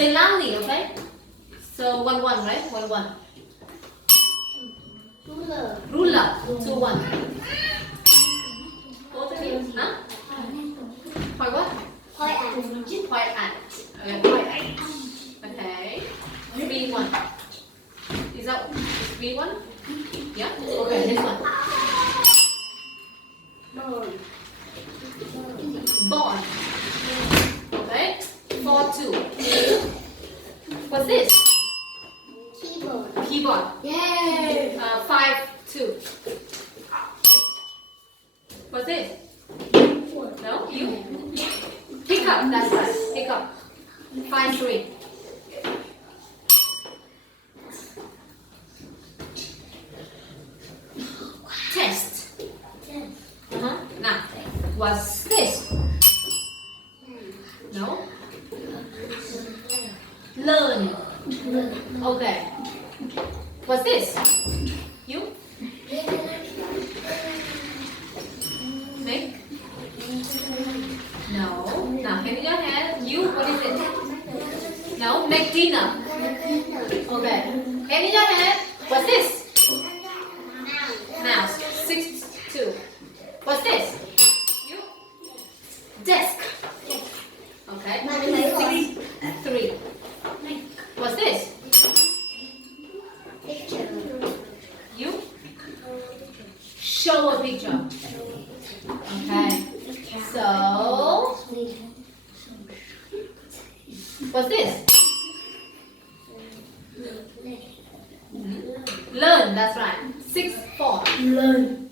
say loudly, okay? So 1 1, right? 1 1. Ruler. 2 1. Both of you, huh? Point what? Point at. Okay, point at. Okay. 3 1. Is that 3 1? Yeah? Okay, this one. Ball. Okay. 4 2. What's this? Keyboard. Yay! 5 2. What's this? No? You? Pick up, that's right. Pick up. 5 3. Test. Now, what's this? No? Learn. Okay. What's this? You? Make? No. Now, hand in your hand. You, what is it? No, make dinner. Okay. Hand in your hand. What's this? Mouse. 6 2. What's this? You? Desk. Okay. 6 3. What's this? You? Show a picture. Okay. So, what's this? Learn, that's right. 6 4. Learn.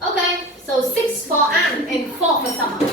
Okay, so 6 for Anne and 4 for Summer.